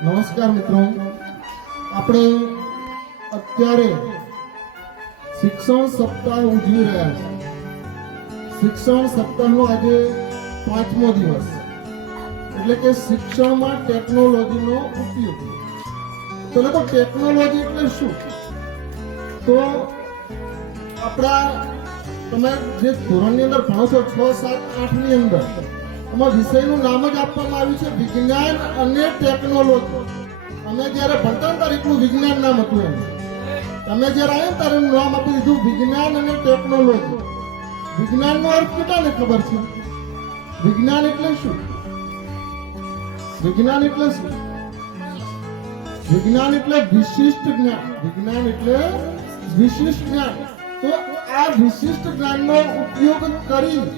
નમસ્કાર મિત્રો, આપણે અત્યારે શિક્ષણ સપ્તાહ ઉજવી રહ્યા છીએ. શિક્ષણ સપ્તાહનો આજે 5મો દિવસ, એટલે કે શિક્ષણમાં ટેકનોલોજીનો ઉપયોગ. તો લોકો ટેકનોલોજી એટલે શું? તો આપણા તમે જે ધોરણની અંદર ભણો છો 6, 7, 8 ની અંદર આમાં વિષયનું નામ જ આપવામાં આવ્યું છે વિજ્ઞાન અને ટેકનોલોજી. અમે જ્યારે ભણતા ત્યારે એટલું વિજ્ઞાન નામ હતું એમ. તમે જ્યારે આવ્યા ત્યારે એનું નામ આપી દીધું વિજ્ઞાન અને ટેકનોલોજી. વિજ્ઞાનનો અર્થ કેટલાને ખબર છે? વિજ્ઞાન એટલે શું? વિજ્ઞાન એટલે શું? વિજ્ઞાન એટલે વિશિષ્ટ જ્ઞાન. વિજ્ઞાન એટલે વિશિષ્ટ જ્ઞાન. તો આ વિશિષ્ટ જ્ઞાનનો ઉપયોગ કરી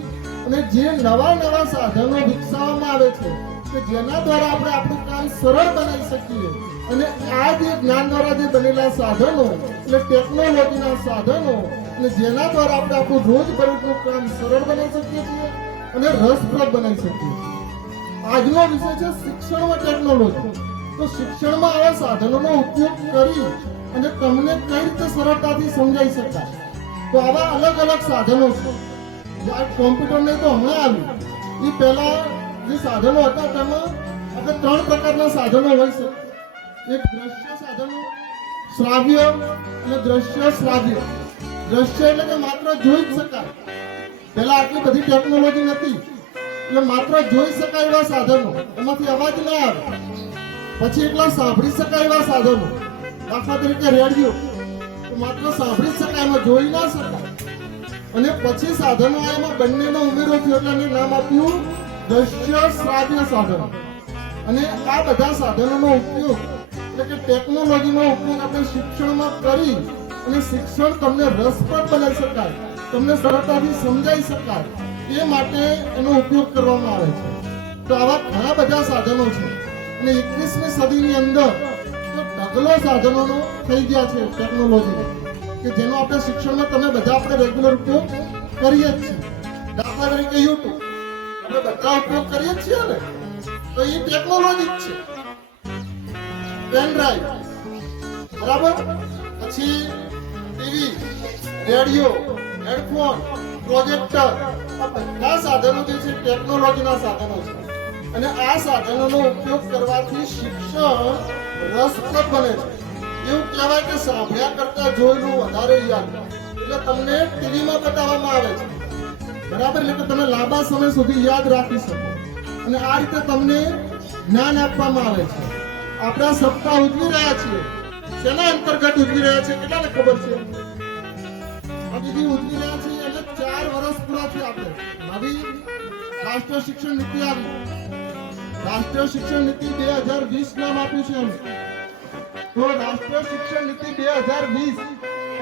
અને જે નવા સાધનો વિકસાવવામાં આવે છે કે જેના દ્વારા આપણે આપણું કામ સરળ બનાવી શકીએ, અને આ જે જ્ઞાન દ્વારા જે બનેલા સાધનો એટલે ટેકનોલોજીના સાધનો, અને જેના દ્વારા આપણે આપણું રોજબરોજનું કામ સરળ બનાવી શકીએ છીએ અને રસપ્રદ બનાવી શકીએ છીએ. આજનો વિષય છે શિક્ષણમાં ટેકનોલોજી. તો શિક્ષણમાં આવા સાધનોનો ઉપયોગ કરી અને તમને કઈ રીતે સરળતાથી સમજાઈ શકાય, તો આવા અલગ અલગ સાધનો છે. કોમ્પ્યુટર નહીં તો હમણાં આવ્યું, એ પહેલા જે સાધનો હતા તેમાં આપણે 3 પ્રકારના સાધનો હોય છે. એક દ્રશ્ય સાધનો, શ્રાવ્ય અને દ્રશ્ય શ્રાવ્ય. દ્રશ્ય એટલે કે માત્ર જોઈ જ શકાય. પહેલા આટલી બધી ટેકનોલોજી નથી, એટલે માત્ર જોઈ શકાય એવા સાધનો, એમાંથી અવાજ ના આવે. પછી એટલા સાંભળી શકાય એવા સાધનો, દાખલા તરીકે રેડિયો, તો માત્ર સાંભળી શકાય, એમાં જોઈ ના શકાય. અને પછી સાધનો એમાં બંનેનો ઉમેરો થયો એટલે એને નામ આપ્યું દ્રશ્ય શ્રાવ્ય સાધનો. અને આ બધા સાધનોનો ઉપયોગ એટલે કે ટેકનોલોજીનો ઉપયોગ આપણે શિક્ષણમાં કરી અને શિક્ષણ તમને રસપ્રદ બનાવી શકાય, તમને સરળતાથી સમજાઈ શકાય, એ માટે એનો ઉપયોગ કરવામાં આવે છે. તો આવા ઘણા બધા સાધનો છે. અને 21મી સદીની અંદર તો ઢગલો સાધનોનો થઈ ગયા છે ટેકનોલોજી, કે જેનો આપણે શિક્ષણમાં તમે બધા આપણે રેગ્યુલર ઉપયોગ કરીએ જ છીએ. દાખલા તરીકે યુટ્યુબ આપણે બધા ઉપયોગ કરીએ જ છીએ ને, તો એ ટેકનોલોજી જ છે. પેન ડ્રાઈવ, બરાબર, પછી ટીવી, રેડિયો, હેડફોન, પ્રોજેક્ટર, આ બધા સાધનો જે છે ટેકનોલોજીના સાધનો છે. અને આ સાધનોનો ઉપયોગ કરવાથી શિક્ષણ રસપ્રદ બને છે. એવું કહેવાય કે સાંભળ્યા કરતા જોયેલું વધારે યાદ. એટલે તમને ટીવીમાં બતાવવામાં આવે છે, બરાબર, એટલે કે તમે લાંબા સમય સુધી યાદ રાખી શકો. અને આ રીતે તમને જ્ઞાન આપવામાં આવે છે. આપણા સપ્તાહ ઉજવી રહ્યા છીએ, શેના અંતર્ગત ઉજવી રહ્યા છે? કેટલાને ખબર છે? ઉજવી રહ્યા છીએ એટલે 4 વર્ષ પૂરા થયા. આપણે નવી રાષ્ટ્રીય શિક્ષણ નીતિ આવી. રાષ્ટ્રીય શિક્ષણ નીતિ 2020 નામ આપ્યું છે એમ. તો રાષ્ટ્રીય શિક્ષણ નીતિ 2020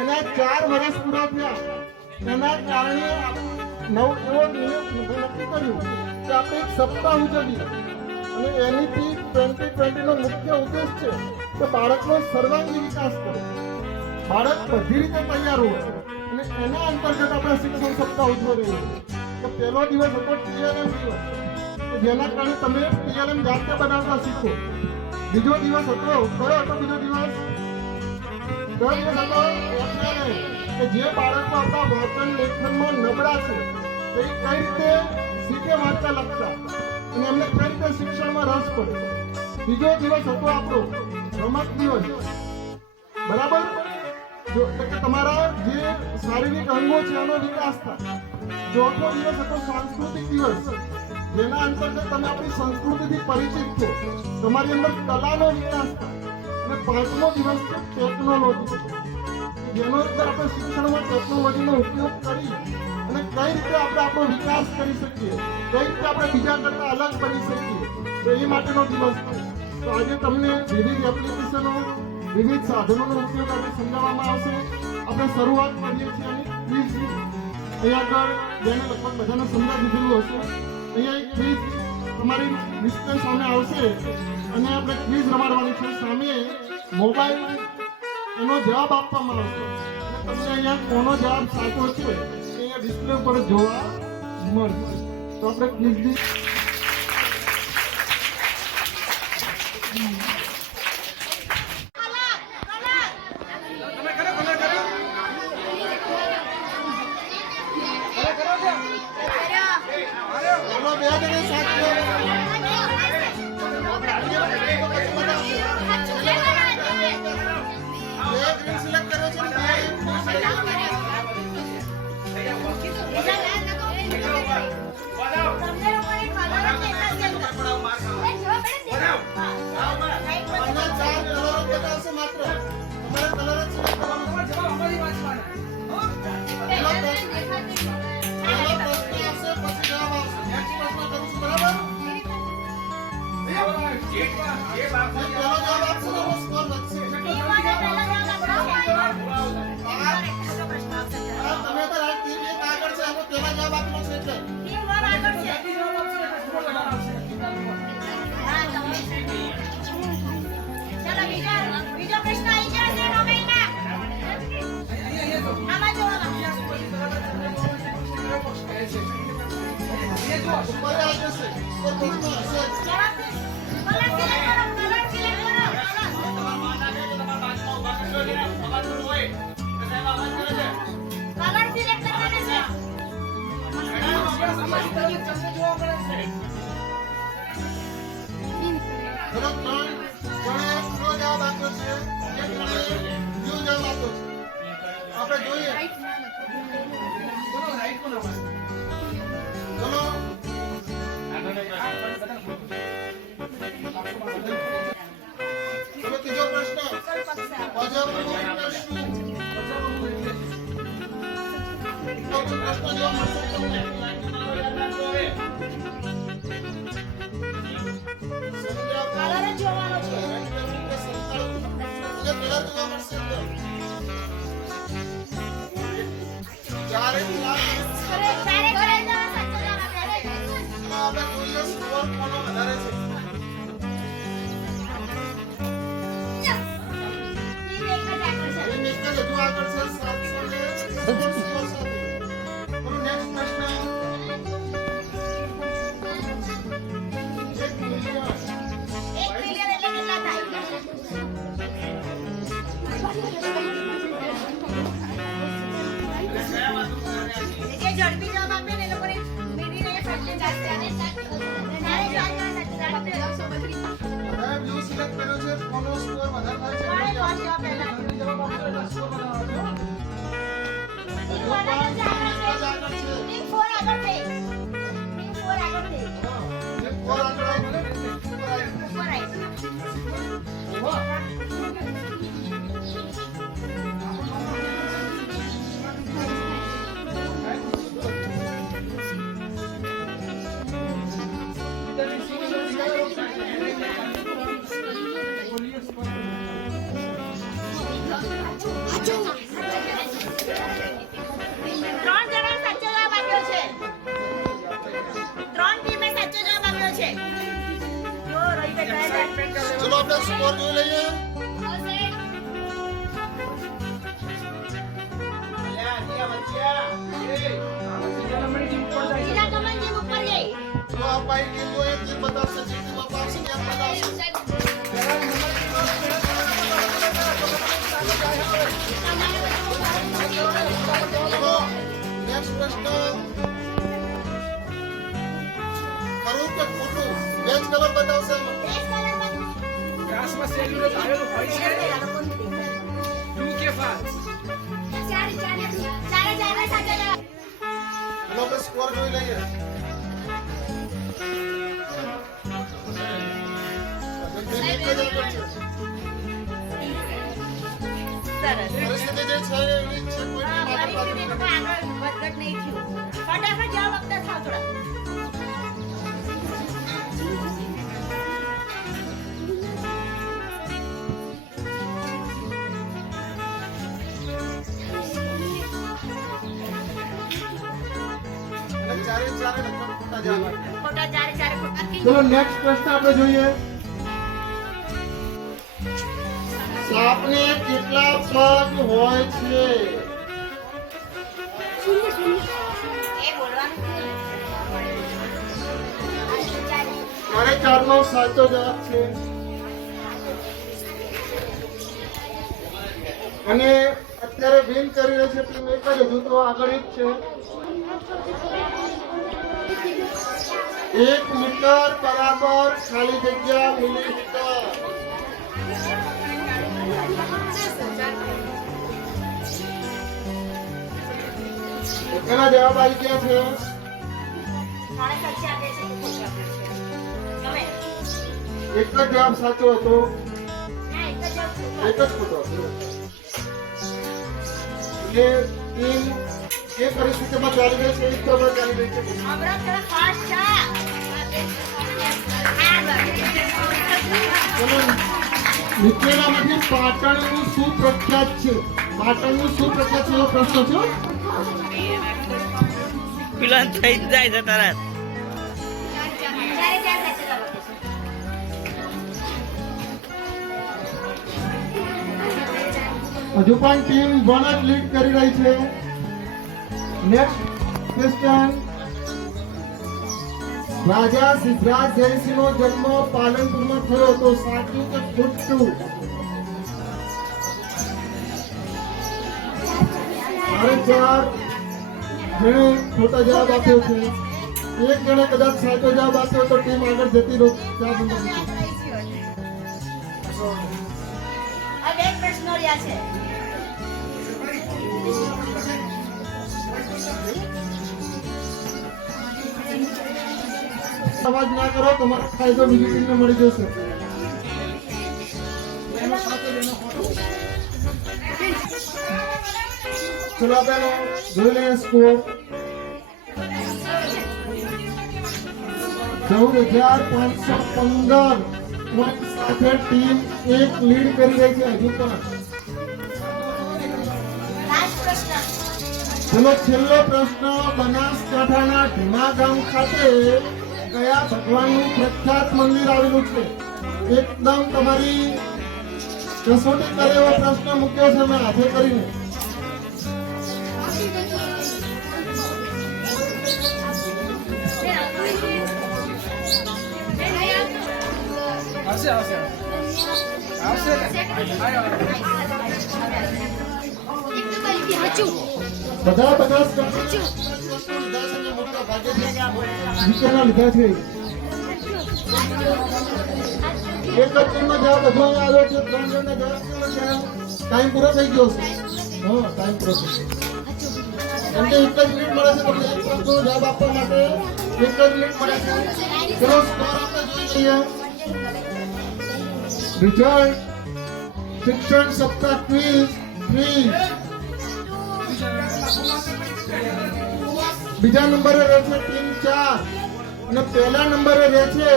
એના 4 વર્ષ પૂરા થયા. એના કારણે એવો નક્કી કર્યું કે આપણે એક સપ્તાહ ઉજવીએ. અને NEP 2020 નો મુખ્ય ઉદ્દેશ છે કે બાળકનો સર્વાંગી વિકાસ કરો, બાળક બધી રીતે તૈયાર હોય. અને એના અંતર્ગત આપણે શિક્ષણ સપ્તાહ ઉજવી રહ્યા છીએ. તો પહેલો દિવસ હતો TLM દિવસ, જેના કારણે તમે TLM જાતે બનાવતા શીખો. બીજો દિવસ હતો, કયો હતો બીજો દિવસ? કયો દિવસ હતો? કે જે બાળકો આપણા વાંચન લેખનમાં નબળા છે તે કઈ રીતે શીખે વાંચતા લખતા, અને એમને કઈ રીતે શિક્ષણમાં રસ પડે. બીજો દિવસ હતો આપણો રમત દિવસ, બરાબર, જો કે તમારા જે શારીરિક અંગો છે એનો વિકાસ થાય. ચોથો દિવસ હતો સાંસ્કૃતિક દિવસ, જેના અંતર્ગત તમે આપણી સંસ્કૃતિથી પરિચિત છો, તમારી અંદર કલાનો વિકાસ થાય. અને 5મો દિવસ છે ટેકનોલોજી, જેનો અંદર આપણે શિક્ષણમાં ટેકનોલોજીનો ઉપયોગ કરી અને કઈ રીતે આપણે આપણો વિકાસ કરી શકીએ, કઈ રીતે આપણે બીજા કરતા અલગ બની શકીએ, તો એ માટેનો દિવસ છે. તો આજે તમને વિવિધ એપ્લિકેશનો, વિવિધ સાધનોનો ઉપયોગ આજે સમજાવવામાં આવશે. આપણે શરૂઆત કરીએ છીએ અને ક્વિઝ. અહીંયા આગળ જેને લગભગ બધાને સમજાવી દીધેલું હશે. અહીંયા એક ક્વિઝ તમારી ડિસ્પ્લે સામે આવશે અને આપણે ક્વિઝ રમાડવાની છે. સામે મોબાઈલ એનો જવાબ આપવામાં આવશે. તમને અહીંયા કોનો જવાબ સાચો છે એ અહીંયા ડિસ્પ્લે ઉપર જોવા મળશે. તો આપણે ક્વિઝ પહેલો જવાબ આપશો તો સ્કોર વધશે. તમે તો રાઈટ ટીમ એક આગળ છે અને પહેલા જવાબ આપનો છે એટલે. બીજો પ્રશ્ન આવી ગયા છે નોકરીના. આમાં જોવા ઉપર આવી જશે. સ્કોર વધતો હશે. જવાબ કલર સિલેક્ટ કરો. કલર સિલેક્ટ કરો. કલર સિલેક્ટ કરવાનો છે. ચલો ત્રણ જણે પૂરો જવાબ આપ્યો છે. એક જણે બીજો જવાબ આપ્યો છે. આપણે જોઈએ. ચલો ચલો ત્રીજો પ્રશ્ન. અજબનું એટલે શું? તો પ્રશ્ન જોવા મળશે તમને. કલર જ જોવાનો છે. ચારે ચાર ચારે ચારે જવાબ સાચો જવાબ આપ્યો છે. આપણે જોઈએ સ્કોર કોનો વધારે છે. ટીમ એક જ આગળ છે. ટીમ એક જ હજુ આગળ છે 700 ને 16 સ્કોર સાથે. હવે નેક્સ્ટ પ્રશ્ન. એક મિલિયન. 1 મિલિયન એટલે કેટલા થાય? જે ઝડપી જવાબ આપે ને એ લોકોને મીડીને એ ફેક્ટરી જશે. અને ચારે ચાર જવાબ સાચો જવાબ આપ્યો. હવે બ્લુ સિલેક્ટ કર્યો છે. કોનો સ્કોર વધારે થાય છે? કોણે ફર્સ્ટ જવાબ પહેલા આપ્યો? જવાબ આપશો એટલે સ્કોર વધારે આવશે. ટીમ વન આગળ છે, આગળ છે. ટીમ 4 આગળ છે. ટીમ 4 આગળ છે. હા. જે સ્કોર આગળ આવે ને ઉપર આવે. ઉપર આવી. વાહ. ત્રણ જણાએ સાચો જવાબ આપ્યો છે. ત્રણ ટીમે સાચો જવાબ આપ્યો છે. જો રોહિતભાઈ કહે છે. ચલો આપણે સ્કોર જોઈ લઈએ. બીજા કમાન ટીમ ઉપર ગઈ. જો આ પાઈ ટીમ જો એક ટીમ બતાવશે, જે ટીમ અપાવશે ને એમ બતાવશે. ચલો નેક્સ્ટ પ્રશ્ન. ખરું કે ખોટું? બે જ કલર બતાવશે એમાં. દેશ કલર માં ગ્રાસમાં સેલ્યુલોઝ આવેલું હોય છે. બ્લુ કે ફાસ્ટ. ચારે ચારે સાચો જવાબ. ચલો આપણે સ્કોર જોઈ લઈએ. બે એક જ આગળ છે. સરસ. પરિસ્થિતિ જે છે એવી જ છે. કોઈ હા, ટીમ આગળ પાછળ પરિસ્થિતિ નથી. આગળ વધઘટ નહીં થયું. ફટાફટ જવાબ આપતા થાવ થોડા. અને ચારે ચારે લગભગ ખોટા જવાબ આપ્યા. ખોટા ચારે ચારે ખોટા. ચલો નેક્સ્ટ પ્રશ્ન આપણે જોઈએ. સાપને કેટલા પગ હોય છે? એ બોલવાનું મારે ચારનો સાચો જવાબ છે. અને અત્યારે વિન કરી રહી છે ટીમ એક જ, હજુ તો આગળ જ છે. 1 મીટર બરાબર ખાલી જગ્યા મિલીમીટર. કેટલા જવાબ આવી ગયા છે? કોણે સાચી આપે છે? તમે એક જ જવાબ સાચો હતો, ના એક જ જવાબ ખોટો. એક જ ખોટો હતો. એટલે ટીમ જે પરિસ્થિતિમાં ચાલી રહી છે એ ખબર ચાલી રહી છે. હમણાં થોડા ફાસ્ટ છે. આગળ. ચલો નીચેનામાંથી પાટણનું શું પ્રખ્યાત છે? પાટણનું શું પ્રખ્યાત છે એવો પ્રશ્ન છે. પેલા થઈ જ જાય છે તરત. જ્યારે સાચો જવાબ આપે છે. હજુ પણ ટીમ 1 જ લીડ કરી રહી છે. Next question. રાજા સિદ્ધરાજ જયસિંહનો જન્મ પાલનપુરમાં થયો હતો, સાચું કે ખોટું? સાડે 4 જેણે ખોટા જવાબ આપ્યો છે. એક જણે કદાચ સાચો જવાબ આપ્યો તો ટીમ આગળ જતી રહો. 4 નંબર આ બે પ્રશ્નો રહ્યા છે. અવાજ ના કરો, તમારો ફાયદો બીજી ટીમને મળી જશે. ચલો આપણે જોઈ લઈએ સ્કોર. 14,515 પોઈન્ટ સાથે ટીમ 1 લીડ કરી રહી છે હજુ પણ. લાસ્ટ પ્રશ્ન. ચલો છેલ્લો પ્રશ્ન. બનાસકાંઠાના ઢીમા ગામ ખાતે કયા ભગવાનનું પ્રખ્યાત મંદિર આવેલું છે? એકદમ તમારી કસોટી કરે એવો પ્રશ્ન મૂક્યો છે મેં હાથે કરીને. આવશે આવશે આવશે ને? આવ્યો. બધા બનાસકાંઠા નીચેના લીધા છે. એક જ ટીમનો જવાબ હજુ અહીંયા આવ્યો છે. 3 જણનો જવાબ કેવો છે? ટાઈમ પૂરો થઈ ગયો છે. હા, ટાઈમ પૂરો થઈ ગયો. કેમ કે એક જ મિનિટ મળે છે તમને એક પ્રશ્નનો જવાબ આપવા માટે. એક જ મિનિટ મળે છે. ચલો સ્કોર આપણે જોઈ લઈએ. રિઝલ્ટ શિક્ષણ સપ્તાહ ક્વિઝ 3. બીજા નંબરે રહે છે ટીમ 4 અને પહેલા નંબરે રહે છે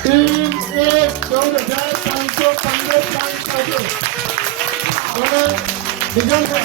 ટીમ 1. 14,515 પોઈન્ટ સાથે. અને બીજા નંબર